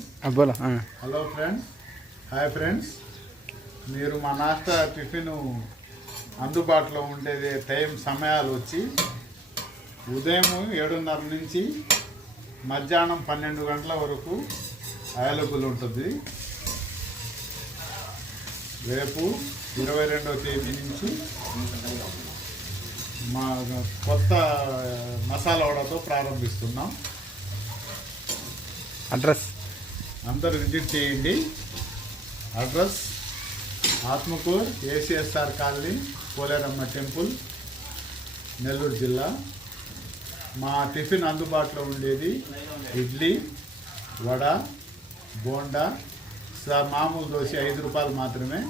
Hello friends, hi friends. మీరు మా నాస్టా tiffin అందుబాటులో ఉండేది సమయాలు వచ్చి ఉదయం 7:30 నుంచి మధ్యాహ్నం 12 గంటల వరకు అవైలబుల్ ఉంటుంది. రేపు 22వ తేదీ నుంచి మా కొత్త మసాలా వడతో ప్రారంభిస్తున్నాం. అడ్రస్ అందరూ విజిట్ చేయండి. Address Atmakur ACSR colony, Poleramma temple, Nellore జిల్లా. మా టిఫిన్ అందుబాటులో ఉండేది ఇడ్లీ, వడ, బోండా. మామూలు దోశ 5 రూపాయలు మాత్రమే,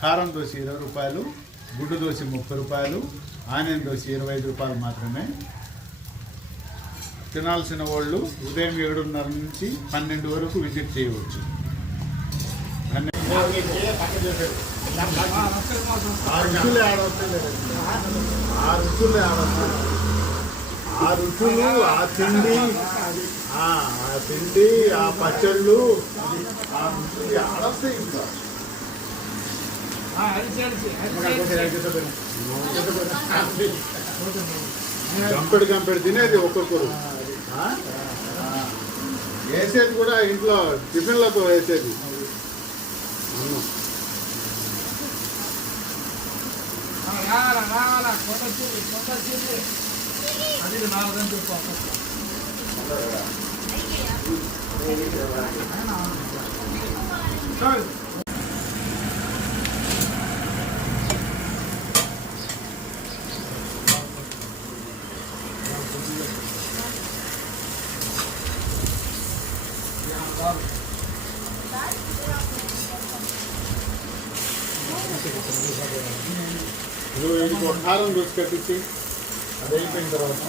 కారం దోశ 20 రూపాయలు, గుడ్డు దోశ 30 రూపాయలు, ఆనియన్ దోశ 25 రూపాయలు మాత్రమే. తినాల్సిన వాళ్ళు ఉదయం 7:30 నుంచి 12 వరకు విజిట్ చేయవచ్చు. ఆ రుచులు, ఆ తిండి, ఆ పచ్చళ్ళు, ఆ రుచులు ఆడస్తాయి. ఇంకా గంపెడు తినేది ఒక్కొక్కరు. వేసేది కూడా ఇంట్లో టిఫిన్లతో వేసేది. ఇంకో కారం దోశ కట్టించి అది అయిపోయిన తర్వాత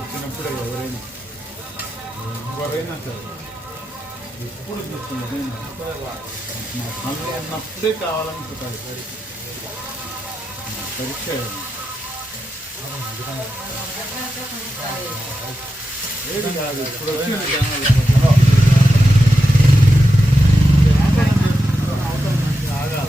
వచ్చినప్పుడు ఎవరైనా సరే ఎప్పుడు చూస్తున్నది మా పనులు ఉన్నప్పుడే కావాలనుకుంటారు. పరీక్ష ఏది కాదు, ఇప్పుడు ఆగాల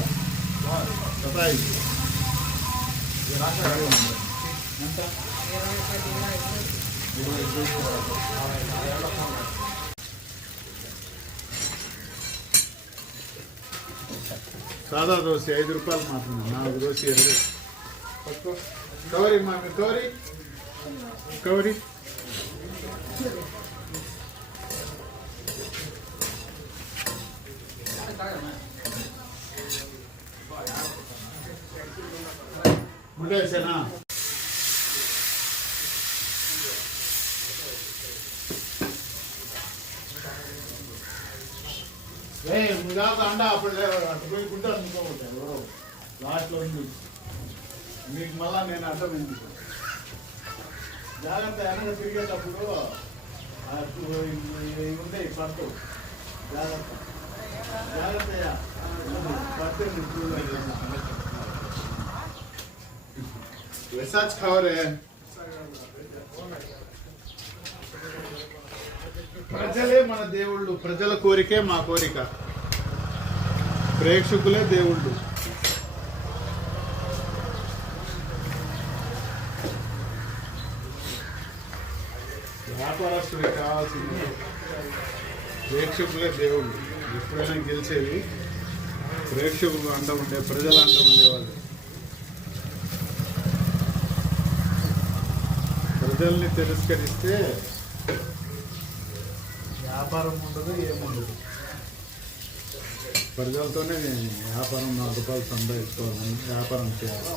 సాదా దోశ 5 రూపాయలు మాత్రమే, 4 దోశ 20. కవరి మామి, కవరి ఉండేసేనా? ముందా అండా అప్పుడు అటు పోయి గుడ్డ అనుకోబోతారు లాస్ట్లో ఉంది. మీకు మళ్ళా నేను అడ్డం ఎందుకు జాగ్రత్త. వెనక తిరిగేటప్పుడు ఉంటాయి పట్టు, జాగ్రత్త జాగ్రత్తయ్యా పట్టు. వెసాజ్ ఖవరే. ప్రజలే మన దేవుళ్ళు, ప్రజల కోరికే మా కోరిక, ప్రేక్షకులే దేవుళ్ళు. వ్యాపారస్తుడికి కావాల్సింది ప్రేక్షకులే దేవుళ్ళు. ఎప్పుడైనా గెలిచేది ప్రేక్షకులు అంట ఉండే, ప్రజలు అంట ఉండేవాళ్ళు. ప్రజల్ని తిరస్కరిస్తే వ్యాపారం ఉండదు, ఏముండదు. ప్రజలతోనే వ్యాపారం 4 రూపాయలు సంపాదించుకోవాలని వ్యాపారం చేయాలి.